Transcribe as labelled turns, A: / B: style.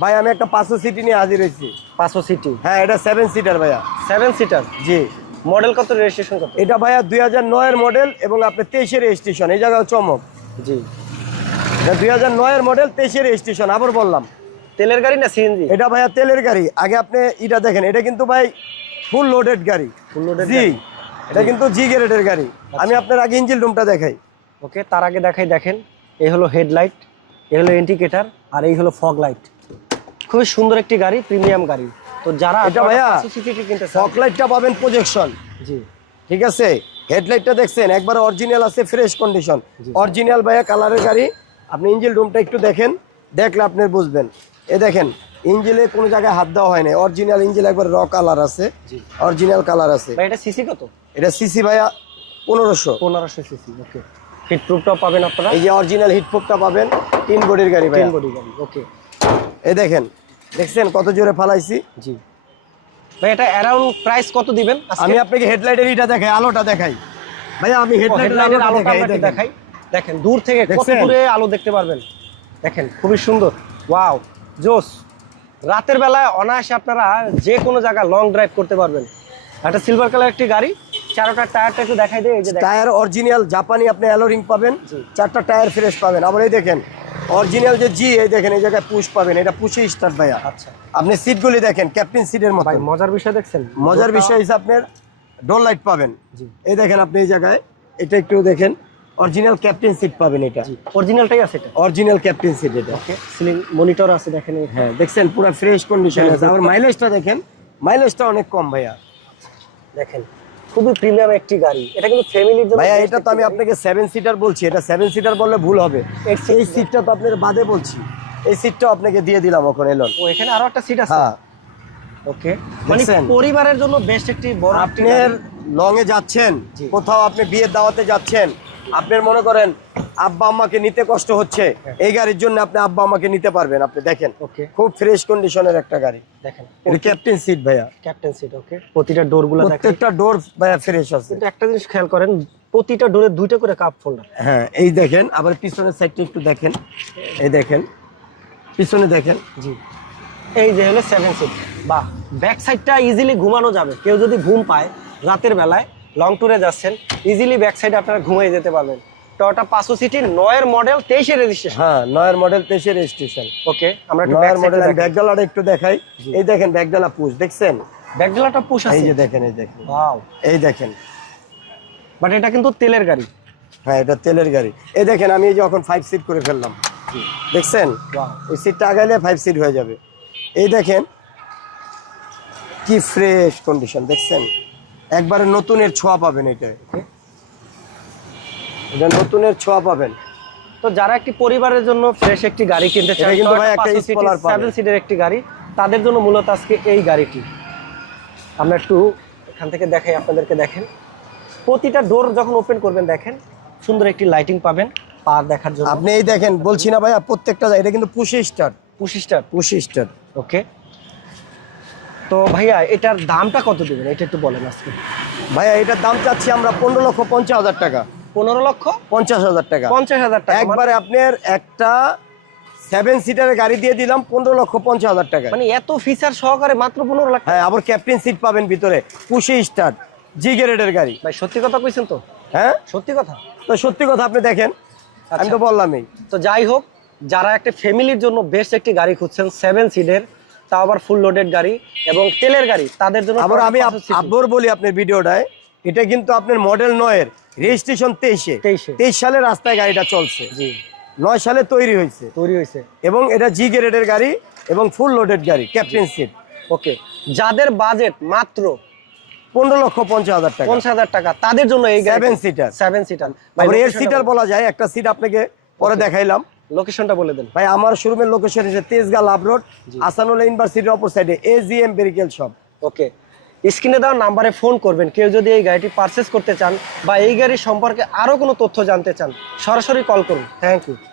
A: ভাই আমি একটা পাঁচশো সিটি নিয়ে হাজির হয়েছি।
B: পাঁচশো সিটি
A: হ্যাঁ এটা সেভেন সিটার ভাইয়া।
B: সেভেন সিটার
A: জি।
B: মডেল কত রেজিস্ট্রেশন কত?
A: এটা ভাইয়া দুই হাজার নয়ের মডেল এবং আপনার তেইশের রেজিস্ট্রেশন এই জায়গায় চমক।
B: জি।
A: এটা দুই হাজার নয়ের মডেল তেইশের রেজিস্ট্রেশন আবার বললাম।
B: তেলের গাড়ি না সিএনজি
A: এটা ভাইয়া তেলের গাড়ি। আগে আপনি এটা দেখেন এটা কিন্তু ভাই ফুল লোডেড গাড়ি।
B: ফুল loaded
A: জি। এটা কিন্তু জি গ্রেডের গাড়ি। আমি আপনার আগে ইঞ্জিন রুমটা দেখাই।
B: ওকে তার আগে দেখাই দেখেন। এই হলো হেডলাইট এই হলো ইন্ডিকেটার আর এই হলো ফগ লাইট খুবই সুন্দর একটি গাড়ি প্রিমিয়াম গাড়ি। তো যারা
A: এটা ভাইয়া
B: কিনতে চান।
A: ফক লাইটটা পাবেন প্রজেকশন
B: জি।
A: ঠিক আছে? হেডলাইটটা দেখছেন একবার অরিজিনাল আছে ফ্রেশ কন্ডিশন অরিজিনাল ভাইয়া কালারের গাড়ি। আপনি ইঞ্জিন রুমটা একটু দেখেন দেখলে আপনি বুঝবেন। এ দেখেন ইঞ্জিনে কোনো জায়গায় হাত দেওয়া হয়নি অরিজিনাল ইঞ্জিন একবার র কালার আছে।
B: জি।
A: অরিজিনাল কালার আছে।
B: ভাই এটা সিসি কত?
A: এটা সিসি ভাইয়া পনেরোশো।
B: পনেরোশো সিসি ওকে হিট প্রুফটাও পাবেন আপনারা।
A: এই যে অরিজিনাল হিটপ্রুফটা পাবেন তিন বডির গাড়ি ভাই
B: তিন বডি গাড়ি ওকে
A: এই দেখেন দেখছেন কত জোরে ফালাইছি?
B: জি। ভাই এটা অ্যারাউন্ড প্রাইস কত দিবেন
A: আমি আপনাকে হেডলাইটের ইটা দেখাই আলোটা দেখাই। ভাইয়া আমি হেডলাইটের আলোটা দেখাই
B: আপনাকে
A: দেখেন।
B: দেখাই। দেখেন দূর থেকে কত দূরে আলো দেখতে পারবেন। দেখেন খুবই সুন্দর। ওয়াও জোস। রাতের বেলায় অনায়াসে আপনারা যে কোনো জায়গা লং ড্রাইভ করতে পারবেন। একটা সিলভার কালার একটি গাড়ি চারোটার টায়ারটা একটু দেখাই দেয় এই যে
A: টায়ার অরিজিনাল জাপানি আপনি অ্যালোরিং পাবেন চারটা টায়ার ফ্রেশ পাবেন। আবার এই দেখেন অরিজিনাল যে জি এই দেখেন এই জায়গায় পুশ পাবেন। এটা পুশে স্টার্ট ভাইয়া।
B: আচ্ছা।
A: আপনি সিটগুলি দেখেন ক্যাপ্টেন সিটের মতো
B: মজার বিষয় দেখছেন?
A: মজার বিষয় হচ্ছে আপনার ডোর লাইট পাবেন।
B: জি।
A: এই দেখেন আপনি এই জায়গায় এটা একটু দেখেন। অরিজিনাল ক্যাপ্টেন সিট পাবেন এটা।
B: অরিজিনালটাই আছে এটা?
A: অরিজিনাল ক্যাপ্টেন সিট এটা।
B: ওকে সিলিং মনিটর আছে দেখেন
A: হ্যাঁ দেখছেন পুরো ফ্রেশ কন্ডিশন আছে। আবার মাইলেজটা দেখেন। মাইলেজটা অনেক কম ভাইয়া।
B: দেখেন। খুবই প্রিমিয়াম একটি গাড়ি। এটা কিন্তু ফ্যামিলির জন্য ভাই
A: এটা তো আমি আপনাকে সেভেন সিটার বলছি। এটা সেভেন সিটার বললে ভুল হবে। এই সিটটা তো আপনার বাদে বলছি। এই সিটটা আপনাকে দিয়ে দিলাম ওখানে এলন
B: ও এখানে আরও একটা সিট আছে?
A: হ্যাঁ।
B: ওকে মানে পরিবারের জন্য বেস্ট একটি বড়
A: আপনার লং এ যাচ্ছেন। কোথাও আপনি বিয়ের দাওয়াতে যাচ্ছেন আপনার মনে করেন আব্বা আম্মাকে নিতে কষ্ট হচ্ছে এই গাড়ির জন্য আপনি আব্বা আম্মাকে নিতে পারবেন। আপনি দেখেন
B: ওকে
A: খুব ফ্রেশ কন্ডিশনের একটা গাড়ি।
B: দেখেন।
A: এটা ক্যাপ্টেন সিট ভাইয়া।
B: ক্যাপ্টেন সিট ওকে প্রতিটা ডোরগুলো দেখেন।
A: প্রত্যেকটা ডোর ভাইয়া ফ্রেশ আছে।
B: কিন্তু একটা জিনিস খেয়াল করেন প্রতিটা ডোরে দুইটা করে কাপ ফোল্ডার
A: হ্যাঁ এই দেখেন আবার পিছনের সাইডটা একটু দেখেন। এই দেখেন পিছনে দেখেন।
B: জি। এই যে হলো সেভেন সিট বাহ ব্যাক সাইডটা ইজিলি ঘুমানো যাবে। কেউ যদি ঘুম পায় রাতের বেলায় লং ট্যুরে যাচ্ছেন ইজিলি ব্যাক সাইডে আপনারা ঘুমিয়ে যেতে পারবেন। টয়োটা পাঁচশো সিটির নয়ের মডেল তেইশে রেজিস্ট্রেশন
A: হ্যাঁ নয়ের মডেল তেইশের রেজিস্ট্রেশন
B: ওকে আমরা একটু
A: নয়ের মডেল
B: ব্যাক
A: ব্যাকডালাটা একটু দেখাই। এই দেখেন ব্যাকডালা পুশ দেখছেন?
B: ব্যাকডেলাটা পুশ আছে এই
A: যে দেখেন এই দেখেন।
B: ওয়াও
A: এই দেখেন।
B: বাট এটা কিন্তু তেলের গাড়ি।
A: হ্যাঁ এটা তেলের গাড়ি। এই দেখেন আমি এই যে এখন ফাইভ সিট করে ফেললাম। দেখছেন? ওই সিটটা আগাইলে ফাইভ সিট হয়ে যাবে। এই দেখেন কি ফ্রেশ কন্ডিশন দেখছেন? একবারে নতুনের ছোঁয়া পাবেন এটা। এটা নতুনের ছোঁয়া পাবেন।
B: তো যারা একটি পরিবারের জন্য ফ্রেশ একটি গাড়ি কিনতে
A: এটা কিন্তু ভাই একটা spoiler পাবে।
B: সেভেন সিটের একটি গাড়ি তাদের জন্য মূলত আজকে এই গাড়িটি। আমরা একটু এখান থেকে দেখাই আপনাদেরকে দেখেন। প্রতিটা ডোর যখন ওপেন করবেন দেখেন সুন্দর একটি লাইটিং পাবেন পার দেখার জন্য।
A: আপনি এই দেখেন বলছি না ভাইয়া প্রত্যেকটা এটা কিন্তু পুশি স্টার
B: পঁচিশটার
A: পুশি স্টার
B: ওকে তো ভাইয়া এটার দামটা কত দেবেন? এটা একটু বলেন আজকে।
A: ভাইয়া এটার দাম চাচ্ছি আমরা পনেরো লক্ষ পঞ্চাশ হাজার টাকা।
B: পনেরো লক্ষ?
A: পঞ্চাশ হাজার টাকা।
B: পঞ্চাশ হাজার টাকা।
A: একবারে আপনার একটা সেভেন সিটারের গাড়ি দিয়ে দিলাম পনেরো লক্ষ পঞ্চাশ হাজার টাকা।
B: মানে এত ফিচার সহকারে মাত্র পনেরো লাখ
A: হ্যাঁ আবার ক্যাপ্টেন সিট পাবেন ভিতরে। পুশি স্টার জি গ্রেডের গাড়ি।
B: ভাই সত্যি কথা কইছেন তো?
A: হ্যাঁ?
B: সত্যি কথা?
A: তো সত্যি কথা আপনি দেখেন। আমি
B: আচ্ছা।
A: তো বললামই।
B: তো যাই হোক যারা একটা ফ্যামিলির জন্য বেস্ট একটি গাড়ি খুঁজছেন সেভেন সিটের তাও আবার ফুল লোডেড গাড়ি এবং তেলের গাড়ি তাদের জন্য
A: আবার আমি আপ-
B: 500
A: আব্বর বলি আপনার ভিডিওটায় এটা কিন্তু আপনার মডেল নয়ের রেজিস্ট্রেশন তেইশে।
B: 23 এ।
A: তেইশ সালে রাস্তায় গাড়িটা চলছে।
B: জি।
A: নয় সালে তৈরি হয়েছে।
B: তৈরি হয়েছে।
A: এবং এটা জি গ্রেডের গাড়ি এবং ফুল লোডেড গাড়ি ক্যাপ্টেন সিট
B: ওকে যাদের বাজেট মাত্র
A: পনেরো লক্ষ পঞ্চাশ হাজার টাকা।
B: পঞ্চাশ হাজার টাকা তাদের জন্য এই
A: সেভেন সিটার
B: সেভেন সিটার
A: এর সিটার বলা। যায় একটা সিট আপনাকে পরে দেখাইলাম।
B: লোকেশনটা বলে দেন।
A: ভাই আমার শোরুমের লোকেশন হচ্ছে তেজগাঁ লাভ রোড আসানুল্লাহ ইউনিভার্সিটির অপর সাইডে A G M medical shop
B: okay স্ক্রিনে দেওয়া নাম্বারে ফোন করবেন। কেউ যদি এই গাড়িটি পারচেস করতে চান বা এই গাড়ি সম্পর্কে আরও কোনো তথ্য জানতে চান সরাসরি কল করুন। Thank you